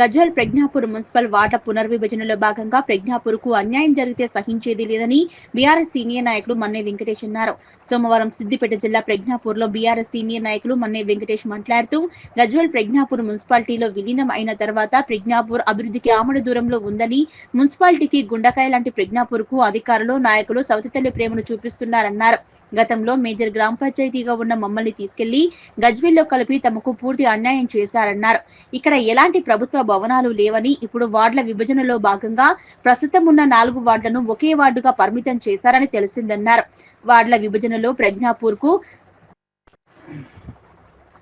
Gajwel Pragnapur municipal వార్డుల పునర్విభజనలో భాగంగా ప్రజ్ఞాపూర్కు అన్యాయం జరిగితే సహించేది లేదని బీఆర్ఎస్ సీనియర్ నాయకులు మన్నే వెంకటేష్ అన్నారు. సోమవారం సిద్దిపేట జిల్లా ప్రజ్ఞాపూర్లో బీఆర్ఎస్ సీనియర్ నాయకులు మన్నే వెంకటేష్ మాట్లాడుతూ గజ్వేల్ ప్రజ్ఞాపూర్ మున్సిపాలిటీలో విలీనం అయిన తర్వాత ప్రజ్ఞాపూర్ అభివృద్ధికి ఆమడ దూరంలో ఉందని, మున్సిపాలిటీకి గుండకాయ లాంటి ప్రజ్ఞాపూర్కు అధికారులు నాయకులు సవతితల్లి ప్రేమను చూపిస్తున్నారన్నారు. గతంలో మేజర్ గ్రామ పంచాయతీగా ఉన్న మమ్మల్ని తీసుకెళ్లి గజ్వేల్లో కలిపి తమకు పూర్తి అన్యాయం చేశారన్నారు. ఇక్కడ ఎలాంటి ప్రభుత్వ భవనాలు లేవని, ఇప్పుడు వార్డుల విభజనలో భాగంగా ప్రస్తుతం ఉన్న 4 వార్డులను ఒకే వార్డుగా పరిమితం చేశారని తెలిసిందన్నారు. వార్డుల విభజనలో ప్రజ్ఞాపూర్కు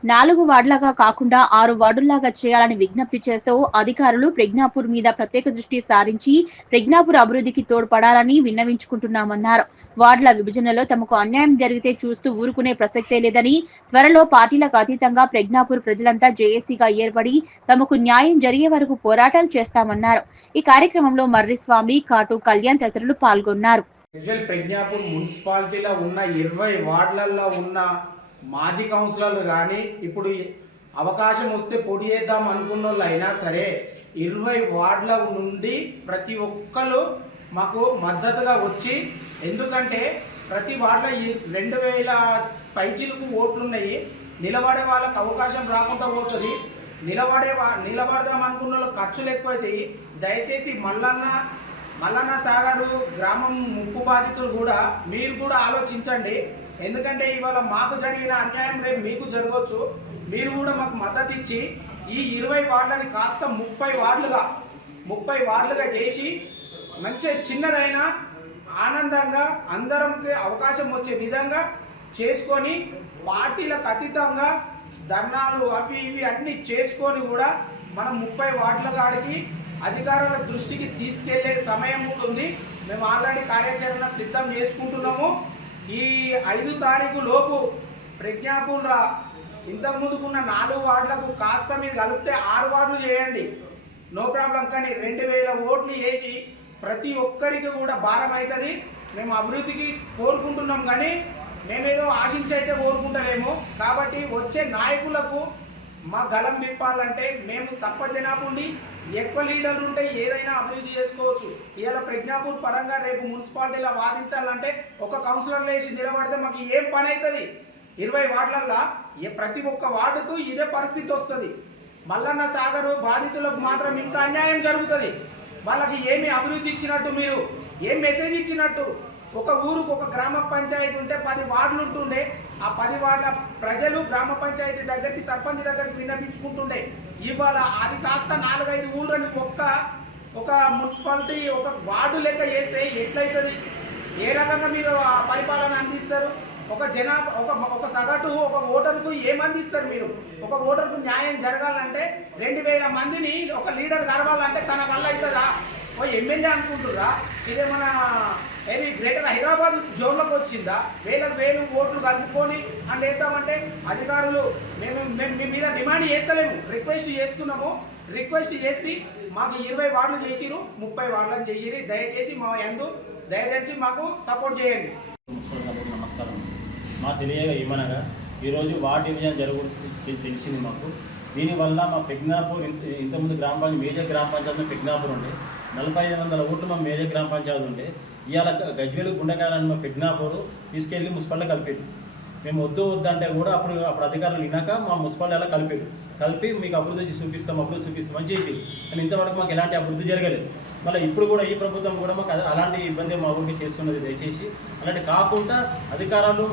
4 వార్డులుగా కాకుండా 6 వార్డుల్లాగా చేయాలని విజ్ఞప్తి చేస్తూ అధికారులు ప్రజ్ఞాపూర్ మీద ప్రత్యేక దృష్టి సారించి ప్రజ్ఞాపూర్ అభివృద్ధికి తోడ్పడాలని విన్నవించుకుంటున్నామన్నారు. వార్డుల విభజనలో తమకు అన్యాయం జరిగితే చూస్తూ ఊరుకునే ప్రసక్తే లేదని, త్వరలో పార్టీలకు అతీతంగా ప్రజ్ఞాపూర్ ప్రజలంతా జేఏసీగా ఏర్పడి తమకు న్యాయం జరిగే వరకు పోరాటాలు చేస్తామన్నారు. ఈ కార్యక్రమంలో మర్రిస్వామి, కాటు కళ్యాణ్ తదితరులు పాల్గొన్నారు. ప్రజ్ఞాపూర్ మున్సిపాలిటీలో ఉన్న 20 వార్డులలో ఉన్న మాజీ కౌన్సిలర్లు కానీ ఇప్పుడు అవకాశం వస్తే పోటీ చేద్దాం అనుకున్న వాళ్ళు అయినా సరే 20 వార్డుల నుండి ప్రతి ఒక్కరు మాకు మద్దతుగా వచ్చి, ఎందుకంటే ప్రతి వార్డులో 2000 పైచిలకు ఓట్లున్నాయి. నిలబడే వాళ్ళకి అవకాశం రాకుండా పోతుంది. నిలబడదాం అనుకున్న వాళ్ళు ఖర్చులు ఎక్కువైతాయి. దయచేసి మల్లన్న సాగరు గ్రామం ముప్పు బాధితులు కూడా మీరు కూడా ఆలోచించండి. ఎందుకంటే ఇవాళ మాకు జరిగిన అన్యాయం రేపు మీకు జరగవచ్చు. మీరు కూడా మాకు మద్దతు ఇచ్చి ఈ 20 వార్డులని కాస్త 30 వార్డులుగా చేసి మంచి చిన్నదైనా ఆనందంగా అందరికి అవకాశం వచ్చే విధంగా చేసుకొని పార్టీలకు అతీతంగా ధర్నాలు అవి ఇవి అన్నీ చేసుకొని కూడా మనం 30 వార్డుల కాడికి అధికారుల దృష్టికి తీసుకెళ్లే సమయం ఉంటుంది. మేము ఆల్రెడీ కార్యాచరణ సిద్ధం చేసుకుంటున్నాము. ఈ 5 తారీఖు లోపు ప్రజ్ఞాపూర్ ఇంతకుముందుకున్న 4 వార్డులకు కాస్త మీరు కలిపితే 6 వార్డులు చేయండి, నో ప్రాబ్లం. కానీ 2000 ఓట్లు వేసి ప్రతి ఒక్కరికి కూడా భారం అవుతుంది. మేము అభివృద్ధికి కోరుకుంటున్నాం కానీ మేమేదో ఆశించి అయితే కోరుకుంటలేము. కాబట్టి వచ్చే నాయకులకు మా గలం విప్పాలంటే మేము తక్కువ జనాభా ఉండి ఎక్కువ లీడర్లు ఉంటే ఏదైనా అభివృద్ధి చేసుకోవచ్చు. ఇవాళ ప్రజ్ఞాపూర్ పరంగా రేపు మున్సిపాలిటీలో వాదించాలంటే ఒక కౌన్సిలర్ వేసి నిలబడితే మాకు ఏం పని అవుతుంది? 20 వార్డులల్లో ప్రతి ఒక్క వార్డుకు ఇదే పరిస్థితి వస్తుంది. మల్లన్న సాగరు బాధితులకు మాత్రం ఇంకా అన్యాయం జరుగుతుంది. వాళ్ళకి ఏమి అభివృద్ధి ఇచ్చినట్టు, మీరు ఏం మెసేజ్ ఇచ్చినట్టు? ఒక ఊరుకు ఒక గ్రామ పంచాయతీ ఉంటే 10 వార్డులు ఉంటుండే. ఆ 10 వార్డుల ప్రజలు గ్రామ పంచాయతీ దగ్గరికి సర్పంచ్ దగ్గరికి విన్నపించుకుంటుండే. ఇవాళ అది కాస్త 4-5 ఊళ్ళని ఒక మున్సిపాలిటీ ఒక వార్డు లెక్క చేస్తే ఎట్లయితుంది? ఏ రకంగా మీరు పరిపాలన అందిస్తారు? ఒక సగటు ఒక ఓటర్కు ఏమందిస్తారు మీరు? ఒక ఓటర్కు న్యాయం జరగాలంటే 2000 మందిని ఒక లీడర్ కలవాలంటే తన వల్ల అవుతుందా? ఓ ఎమ్మెల్యే అనుకుంటుర్రా? ఇదేమన్నా ఏది గ్రేటర్ హైదరాబాద్ జోన్లోకి వచ్చిందా? వేలు ఓట్లు కలుపుకొని అని వేద్దామంటే అధికారులు మేము మీ మీద డిమాండ్ చేస్తలేము, రిక్వెస్ట్ చేస్తున్నాము. రిక్వెస్ట్ చేసి మాకు 20 వార్డులు చేసిరు, 30 వార్డులను చేసిరి. దయచేసి మా దయచేసి మాకు సపోర్ట్ చేయండి. నమస్కారం. మా తెలియగా ఏమనగా ఈరోజు వార్డు డివిజన్ తెలిసింది మాకు. దీనివల్ల మా ప్రజ్ఞాపూర్ ఇంతకుముందు గ్రామ పంచాయతీ మేజర్ గ్రామ పంచాయతీ ప్రజ్ఞాపూర్ ఉండే 4500 ఓట్లు మా మేజర్ గ్రామ పంచాయతీ ఉండే. ఇవాళ గజ్వేలు గుండకాయలని మా ప్రజ్ఞాపూర్ తీసుకెళ్ళి మున్సిపాలిటీ కలిపారు. మేము వద్దు అంటే కూడా అప్పుడు అధికారులు వినాక మా మున్సిపాలిటీ అలా కలిపి మీకు అభివృద్ధి చూపిస్తాం అని చేసి, కానీ ఇంతవరకు మాకు ఎలాంటి అభివృద్ధి జరగలేదు. మళ్ళీ ఇప్పుడు కూడా ఈ ప్రభుత్వం కూడా మాకు అలాంటి ఇబ్బంది మా ఊరికి చేస్తున్నది. దయచేసి అలాంటి కాకుండా అధికారులు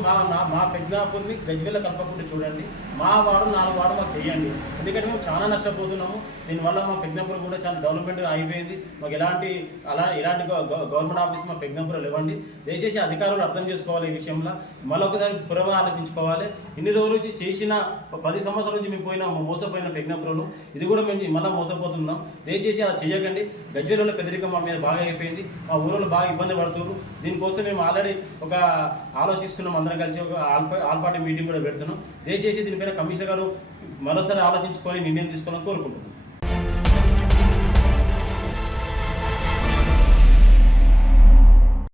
మా ప్రజ్ఞాపూర్ని గజ్వేల్లో కలపకుండా చూడండి. మా వార్డు 4 వార్డు మాకు చేయండి. ఎందుకంటే మేము చాలా నష్టపోతున్నాము. దీనివల్ల మా ప్రజ్ఞాపూర్ కూడా చాలా డెవలప్మెంట్ అయిపోయింది. మాకు ఎలాంటి గవర్నమెంట్ ఆఫీస్ మా ప్రజ్ఞాపూర్లో ఇవ్వండి. దయచేసి అధికారులు అర్థం చేసుకోవాలి ఈ విషయంలో. మరొకసారి పురవ ఆలోచించుకోవాలి. ఇన్ని రోజులు చేసిన 10 సంవత్సరాల నుంచి మేము మోసపోయిన ప్రజ్ఞాపూర్లో ఇది కూడా మేము మళ్ళీ మోసపోతున్నాం. దయచేసి అలా చేయకండి. గజ్వేల్లో పెద్దరికం మా మీద బాగా అయిపోయింది. మా ఊళ్ళో బాగా ఇబ్బంది పడుతున్నారు. దీనికోసం మేము ఆల్రెడీ ఆలోచిస్తున్నాం. అందరం కలిసి ఒక ఆల్ పార్టీ మీటింగ్ కూడా పెడుతున్నాం. దయచేసి దీనిపైన కమిషనర్ గారు మరోసారి ఆలోచించుకొని నిర్ణయం తీసుకోవాలని కోరుకుంటున్నాం.